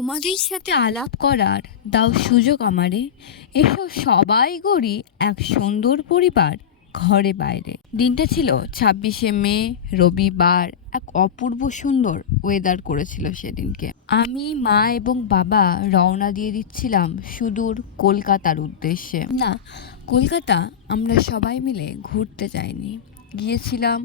তোমাদের সাথে আলাপ করার দাও সুযোগ আমারে। এসো সবাই গড়ি এক সুন্দর পরিবার ঘরে বাইরে। দিনটা ছিল 26শে মে, রবিবার। এক অপূর্ব সুন্দর ওয়েদার করেছিল সেদিনকে। আমি, মা এবং বাবা রওনা দিয়ে দিচ্ছিলাম সুদূর কলকাতার উদ্দেশ্যে। না, কলকাতা আমরা সবাই মিলে ঘুরতে যাইনি, গিয়েছিলাম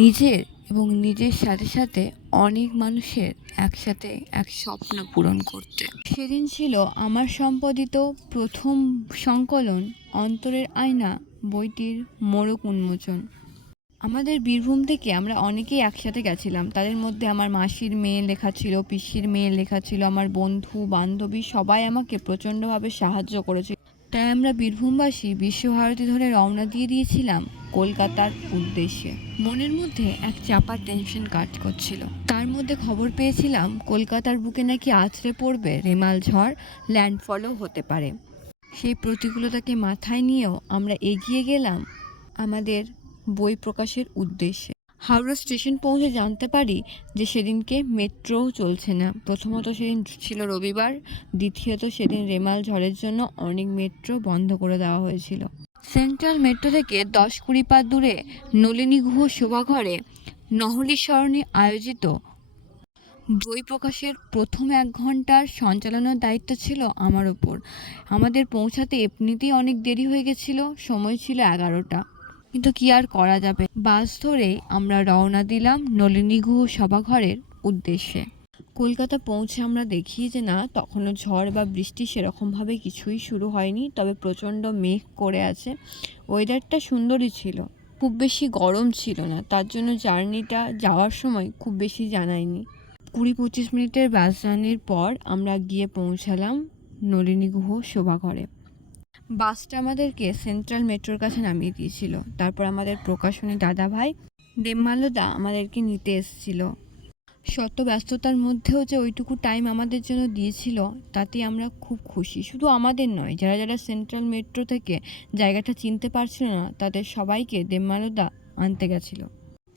নিজের এবং নিজের সাথে সাথে অনেক মানুষের একসাথে এক স্বপ্ন পূরণ করতে। সেদিন ছিল আমার সম্পাদিত প্রথম সংকলন অন্তরের আয়না বইটির মোড়ক উন্মোচন। আমাদের বীরভূম থেকে আমরা অনেকেই একসাথে গেছিলাম। তাদের মধ্যে আমার মাসির মেয়ে লেখা ছিল, পিসির মেয়ে লেখা ছিল, আমার বন্ধু বান্ধবী সবাই আমাকে প্রচণ্ডভাবে সাহায্য করেছিল। তাই আমরা বীরভূমবাসী বিশ্বভারতী ধরে রওনা দিয়ে দিয়েছিলাম কলকাতার উদ্দেশ্যে। মনের মধ্যে এক চাপা টেনশন কাজ করছিল। তার মধ্যে খবর পেয়েছিলাম কলকাতার বুকে নাকি আছড়ে পড়বে রেমাল ঝড়, ল্যান্ডফলও হতে পারে। সেই প্রতিকূলতাকে মাথায় নিয়েও আমরা এগিয়ে গেলাম আমাদের বই প্রকাশের উদ্দেশ্যে। হাওড়া স্টেশন পৌঁছে জানতে পারি যে সেদিনকে মেট্রোও চলছে না। প্রথমত সেদিন ছিল রবিবার, দ্বিতীয়ত সেদিন রেমাল ঝড়ের জন্য অনেক মেট্রো বন্ধ করে দেওয়া হয়েছিল। সেন্ট্রাল মেট্রো থেকে 10-20 পা দূরে নলিনী গুহ সভাঘরে নহলি স্মরণে আয়োজিত বই প্রকাশের প্রথম 1 ঘন্টার সঞ্চালনার দায়িত্ব ছিল আমার ওপর। আমাদের পৌঁছাতে এমনিতেই অনেক দেরি হয়ে গেছিল, সময় ছিল 11টা। কিন্তু কি আর করা যাবে, বাস ধরে আমরা রওনা দিলাম নলিনী গুহ সভাঘরের উদ্দেশ্যে। কলকাতা পৌঁছে আমরা দেখি যে না, তখনও ঝড় বা বৃষ্টি সেরকমভাবে কিছুই শুরু হয়নি, তবে প্রচণ্ড মেঘ করে আছে। ওয়েদারটা সুন্দরই ছিল, খুব বেশি গরম ছিল না, তার জন্য জার্নিটা যাওয়ার সময় খুব বেশি জানায়নি। 20-25 মিনিটের বাস জার্নির পর আমরা গিয়ে পৌঁছালাম নলিনী গুহ সভাঘরে। বাসটা আমাদেরকে সেন্ট্রাল মেট্রোর কাছে নামিয়ে দিয়েছিল। তারপর আমাদের প্রকাশনী দাদাভাই দেবমাল্যদা আমাদেরকে নিতে এসেছিল। শত ব্যস্ততার মধ্যেও যে ওইটুকু টাইম আমাদের জন্য দিয়েছিল তাতে আমরা খুব খুশি। শুধু আমাদের নয়, যারা যারা সেন্ট্রাল মেট্রো থেকে জায়গাটা চিনতে পারছিল না তাদের সবাইকে দেবমাল্যদা আনতে গেছিলো।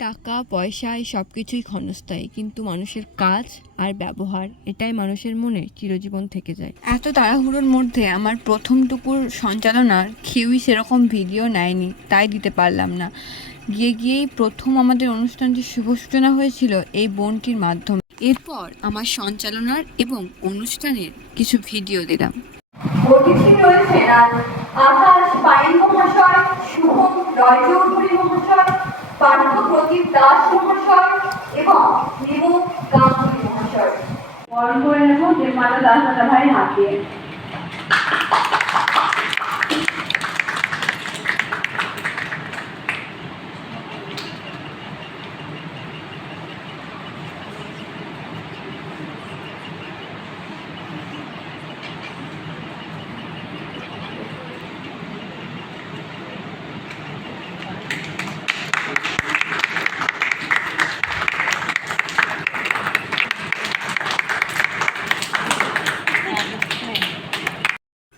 টাকা পয়সা এই সব কিছুই ক্ষণস্থায়ী, কিন্তু মানুষের কাজ আর ব্যবহার এটাই মানুষের মনে চিরজীবন থেকে যায়। এত তাড়াহুড়োর মধ্যে আমার প্রথমটুকুর সঞ্চালনার কেউই সেরকম ভিডিও নেয়নি, তাই দিতে পারলাম না। গিয়েই প্রথম আমাদের অনুষ্ঠানটির শুভ সূচনা হয়েছিল এই বোনটির মাধ্যমে। এরপর আমার সঞ্চালনার এবং অনুষ্ঠানের কিছু ভিডিও দিলাম। অতিথি রয়েছেন আকাশ পায়েল মহাশয়, শুভম রায়চৌধুরী মহাশয়, পার্থ প্রদীপ দাস মহাশয় এবং নিমু গাঙ্গুলি মহাশয়। বরণ করে নেব দেবমাল্য দাস দাদাভাই হাতে।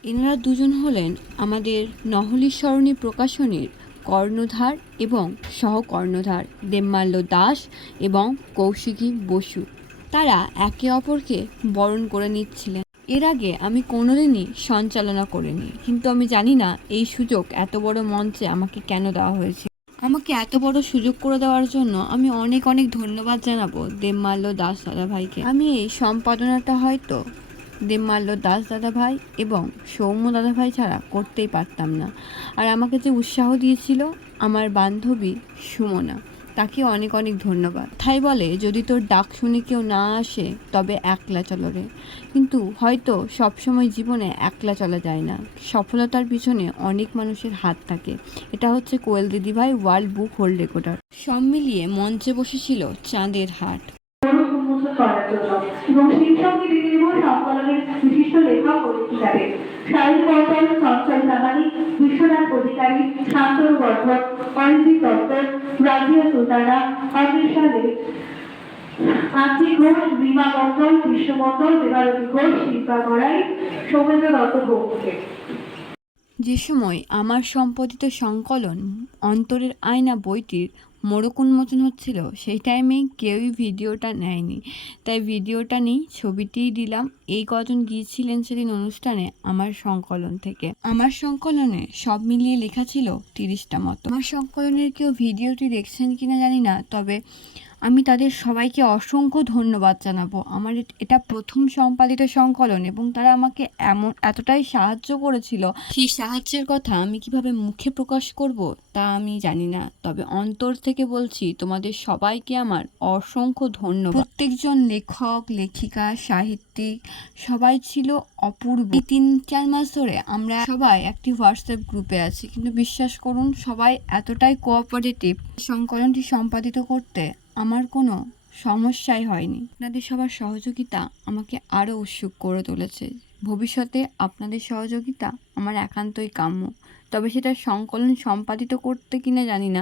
এনারা দুজন হলেন আমাদের নহলি স্মরণী প্রকাশনীর কর্ণধার এবং সহকর্ণধার দেবমাল্য দাস এবং কৌশিকী বসু। তারা একে অপরকে বরণ করে নিচ্ছিলেন। এর আগে আমি কোনোদিনই সঞ্চালনা করিনি, কিন্তু আমি জানি না এই সুযোগ এত বড় মঞ্চে আমাকে কেন দেওয়া হয়েছে। আমাকে এত বড় সুযোগ করে দেওয়ার জন্য আমি অনেক অনেক ধন্যবাদ জানাবো দেবমাল্য দাস দাদাভাইকে। আমি এই সম্পাদনাটা হয়তো দেবমাল্য দাস দাদাভাই এবং সৌম্য দাদাভাই ছাড়া করতেই পারতাম না। আর আমাকে যে উৎসাহ দিয়েছিল আমার বান্ধবী সুমনা, তাকে অনেক অনেক ধন্যবাদ। তাই বলে যদি তোর ডাক শুনে কেউ না আসে তবে একলা চলো রে। কিন্তু হয়তো সবসময় জীবনে একলা চলা যায় না, সফলতার পিছনে অনেক মানুষের হাত থাকে। এটা হচ্ছে কোয়েল দিদিভাই ওয়ার্ল্ড বুক হোল্ড রেকর্ডার। সব মিলিয়ে মঞ্চে বসেছিল চাঁদের হাট। এবং সেই সঙ্গে বিভিন্ন সংকলনের বিশিষ্ট লেখক ও লেখিকাদের সাহিত্য কর্তন চঞ্চল প্রামাণিক, বিশ্বনাথ অধিকারী, শান্তনু বর্ধন, অরিজিৎ দত্ত, রাজিয়া সুলতানা, অন্বেষা দে, আন্টি ঘোষ, রিমা মন্ডল, কৃষ্ণ মন্ডল, দেবারতী ঘোষ, শিল্পা গড়াই, সৌমেন্দ্র দত্ত প্রমুখে। যে সময় আমার সম্পাদিত সংকলন অন্তরের আয়না বইটির মোড়ক উন্মোচন হচ্ছিল, সেই টাইমে কেউই ভিডিওটা নেয়নি, তাই ভিডিওটা নেই, ছবিটিই দিলাম। এই কজন গিয়েছিলেন সেদিন অনুষ্ঠানে আমার সংকলন থেকে। আমার সংকলনে সব মিলিয়ে লেখা ছিল 30টা মতো। আমার সংকলনের কেউ ভিডিওটি দেখছেন কিনা জানি না, তবে আমি তাদের সবাইকে অসংখ্য ধন্যবাদ জানাবো। আমার এটা প্রথম সম্পাদিত সংকলন এবং তারা আমাকে এতটাই সাহায্য করেছিল, সেই সাহায্যের কথা আমি কিভাবে মুখে প্রকাশ করব তা আমি জানি না, তবে অন্তর থেকে বলছি তোমাদের সবাইকে আমার অসংখ্য ধন্যবাদ। প্রত্যেকজন লেখক, লেখিকা, সাহিত্যিক সবাই ছিল অপূর্ব। এই 3-4 মাস ধরে আমরা সবাই একটি হোয়াটসঅ্যাপ গ্রুপে আছি, কিন্তু বিশ্বাস করুন সবাই এতটাই কোঅপারেটিভ। সংকলনটি সম্পাদিত করতে আমার কোনো সমস্যাই হয়নি। আপনাদের সবার সহযোগিতা আমাকে আরও উৎসুক করে তুলেছে। ভবিষ্যতে আপনাদের সহযোগিতা আমার একান্তই কাম্য, তবে সেটা সংকলন সম্পাদিত করতে কিনা জানি না।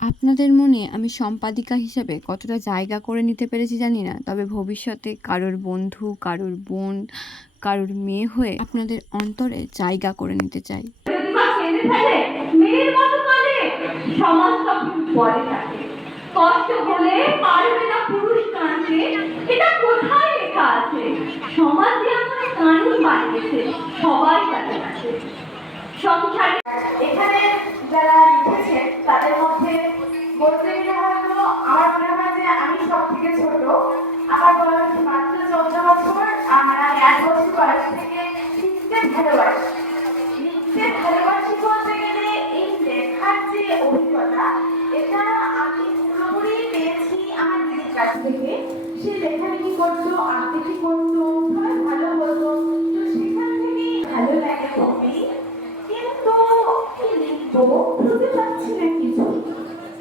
আপনাদের মনে আমি সম্পাদিকা হিসেবে কতটা জায়গা করে নিতে পেরেছি জানি না, তবে ভবিষ্যতে কারোর বন্ধু, কারোর বোন, কারোর মেয়ে হয়ে আপনাদের অন্তরে জায়গা করে নিতে চাই। মেয়ের মতো কাঁদে, সমাজ তখন পরে থাকে। কষ্ট হলে পারবে না পুরুষ কাঁদতে, এটা কোথায় লেখা আছে? সমাজ যেমন কানুন বানিয়েছে, সবাই তাদের আছে। সংসারে এখানে যারা লিখেছেন তাদের মধ্যে বলতে গেলে হয়তো আমার মনে হয় যে আমি সব থেকে ছোট। আমার বয়স মাত্র 14 বছর। আমার 1 বছর বয়স থেকে লিখতে ভালোবাসি। লিখতে ভালোবাসি বলতে গেলে এই লেখার যে অভিজ্ঞতা, এটা আমি পুরোপুরি পেয়েছি আমার দিদির কাছ থেকে। সে লেখালেখি করতো, আবৃত্তি করতো, সবাই ভালো বলতো, তো সেখান থেকেই ভালো লাগে খুবই। কিন্তু কি লিখবো খুঁজে পাচ্ছি না কিছু।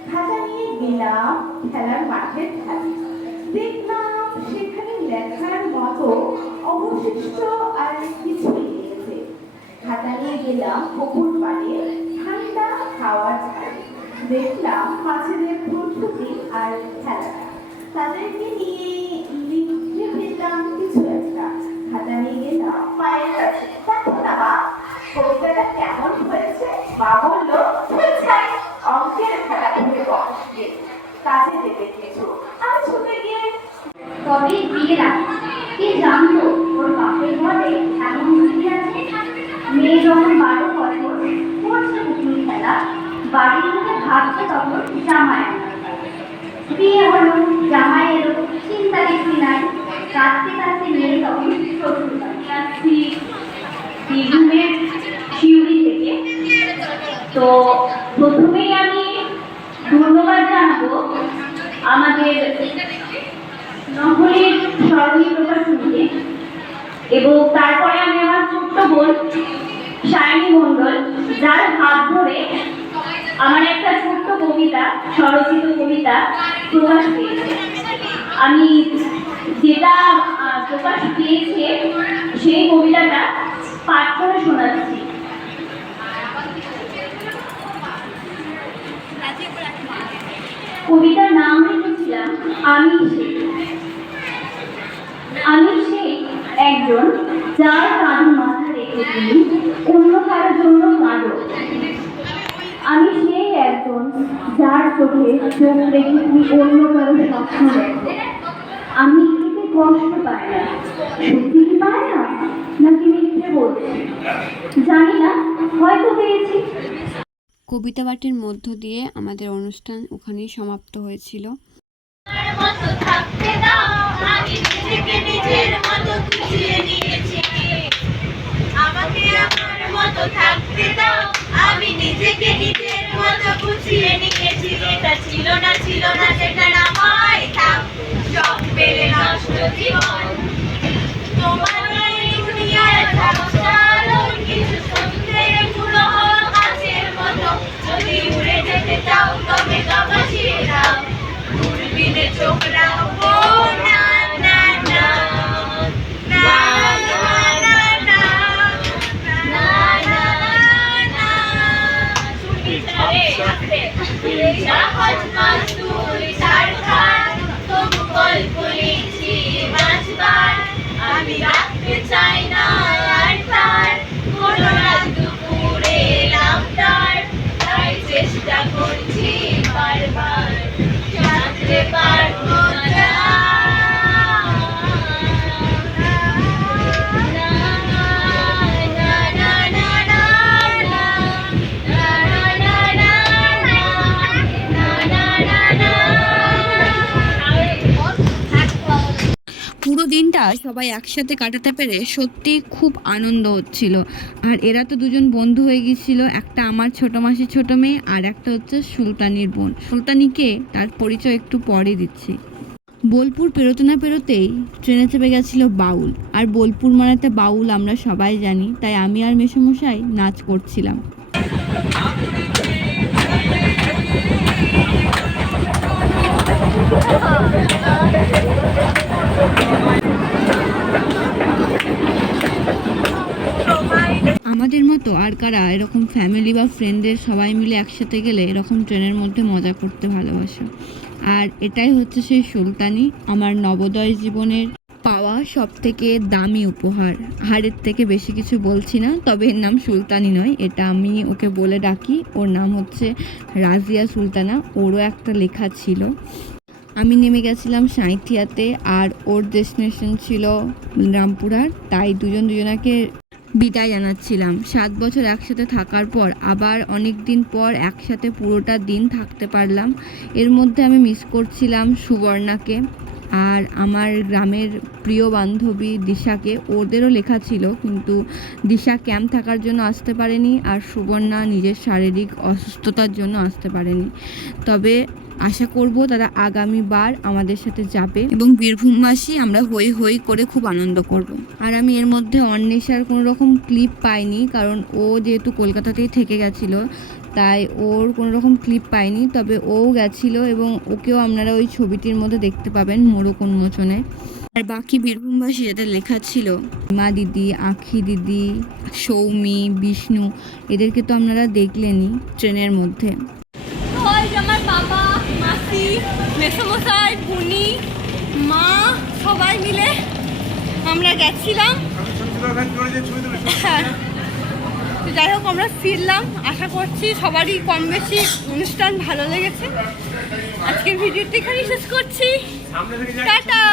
খাতা নিয়ে গেলাম খেলার মাঠের ধারে, দেখলাম সেখানে লেখার মতো অবশিষ্ট আর কিছুই নেই। খাতা নিয়ে গেলাম পুকুর পাড়ে ঠান্ডা খাওয়ার ধারে, দেখলাম মাছেদের ফুটফুটি আর খেলাটা। তাদেরকে নিয়ে লিখে ফেললাম কিছু একটা। খাতা নিয়ে গেলাম মায়ের কাছে, দেখো না মা কবিতাটা কেমন হয়েছে। মা বললো ছাই, অঙ্কের খেলা থেকে বসে কাজে দেবে কিছু। আমি ছুটে গিয়ে তবে বিয়ে রাখি, কে জানতো ওর বাপের ঘরে এমন বুদ্ধি আছে। মেয়ে যখন 12 বছর করছে পুতুল খেলা, বাড়ির মধ্যে ভাবছে তখন জামাই আনার কথা। বিয়ে হলো, জামাই এলো, চিন্তা কিছুই নাই। কাঁদতে কাঁদতে মেয়ে তখন শ্বশুর বাড়ি আসছি বীরভূমের শিউরি থেকে। তো প্রথমেই আমি ধন্যবাদ জানাবো আমাদের নহলের সরণী প্রকাশনীকে, এবং তারপরে আমি আমার ছোট্ট বোন সায়নী মণ্ডল, যার হাত ধরে আমার একটা ছোট্ট কবিতা, স্বরচিত কবিতা প্রকাশ পেয়েছে। আমি যেটা প্রকাশ পেয়েছে সেই কবিতাটা পাঠ করে শোনাচ্ছি। কবিতার নাম রেখেছিলাম আমি সেই একজন যার কাঁধে মাথা রেখে তুমি অন্য কারোর জন্য কাঁদো। আমি সেই একজন যার চোখে চোখ রেখে তুমি অন্য কারোর স্বপ্ন দেখো। আমি এতে কষ্ট পাই না, সত্যি কি পাই না, নাকি মিথ্যে বলছি জানি না, হয়তো পেয়েছি। কবিতা পাঠের মধ্য দিয়ে আমাদের অনুষ্ঠান ওখানেই সমাপ্ত হয়েছিল। আমাকে আমার মতো থাকতে দাও, আমি নিজেকে নিজের মতো গুছিয়ে নিয়েছি। যেটা ছিল না সেটা না হয় থাক, সব পেলে নষ্ট জীবন। তোমার এই দুনিয়ায় থাকছালন কিছু সত্যে পুরো গাছের মতো। যদি উড়ে যেতে চাও তবে ভাসিয়ে দাও, দূরবীনে চোখ রাখবো না না না না না না না না না। ছুটি ছাড়ে আসতে সাহস মাসুল সারখার, তবু গল্প লিখছি বাঁচবার। আমি রাখতে চাই না আর তার কোনো রাত দুপুরে এলাম তার, তাই চেষ্টা করছি বারবার। সবাই একসাথে কাটাতে পেরে সত্যি খুব আনন্দ হচ্ছিল। আর এরা তো দুজন বন্ধু হয়ে গিয়েছিল, একটা আমার ছোট মাসির ছোট মেয়ে আর একটা হচ্ছে সুলতানির বোন। সুলতানিকে তার পরিচয় একটু পরে দিচ্ছি। বোলপুর পেরোতে না পেরোতেই ট্রেনে চেপে গেছিল বাউল, আর বোলপুর মানেতে বাউল আমরা সবাই জানি, তাই আমি আর মেসোমশাই নাচ করছিলাম। আমাদের মতো আর কারা এরকম ফ্যামিলি বা ফ্রেন্ডদের সবাই মিলে একসাথে গেলে এরকম ট্রেনের মধ্যে মজা করতে ভালোবাসে। আর এটাই হচ্ছে সেই সুলতানি, আমার নবোদয় জীবনের পাওয়া সব থেকে দামি উপহার। হারের থেকে বেশি কিছু বলছি না, তবে এর নাম সুলতানি নয়, এটা আমি ওকে বলে ডাকি। ওর নাম হচ্ছে রাজিয়া সুলতানা, ওরও একটা লেখা ছিল। আমি নেমে গেছিলাম সাঁইথিয়াতে আর ওর ডেস্টিনেশন ছিল রামপুরহাট, তাই দুজনাকে বিদায় জানাচ্ছিলাম। 7 বছর একসাথে থাকার পর আবার অনেক দিন পর একসাথে পুরোটা দিন থাকতে পারলাম। এর মধ্যে আমি মিস করছিলাম সুবর্ণাকে আর আমার গ্রামের প্রিয় বান্ধবী দিশাকে। ওদেরও লেখা ছিল, কিন্তু দিশা ক্যাম্প থাকার জন্য আসতে পারেনি আর সুবর্ণা নিজের শারীরিক অসুস্থতার জন্য আসতে পারেনি। তবে আশা করব তারা আগামীবার আমাদের সাথে যাবে এবং বীরভূমবাসী আমরা হই হই করে খুব আনন্দ করব। আর আমি এর মধ্যে অন্বেষার কোনো রকম ক্লিপ পাইনি, কারণ ও যেহেতু কলকাতাতেই থেকে গেছিলো তাই ওর কোনো রকম ক্লিপ পাইনি। তবে ও গেছিলো এবং ওকেও আপনারা ওই ছবিটির মধ্যে দেখতে পাবেন মোড়ক উন্মোচনে। আর বাকি বীরভূমবাসী যাদের লেখা ছিল, মা দিদি, আখি দিদি, সৌমি, বিষ্ণু, এদেরকে তো আপনারা দেখলেনই ট্রেনের মধ্যে। আমার বাবা, মাসি, মেসোমশাই, বুনি, মা সবাই মিলে আমরা গেছিলাম। হ্যাঁ, যাই হোক আমরা ফিরলাম। আশা করছি সবারই কম বেশি অনুষ্ঠান ভালো লেগেছে। আজকের ভিডিওটি এখানেই শেষ করছি। টাটা।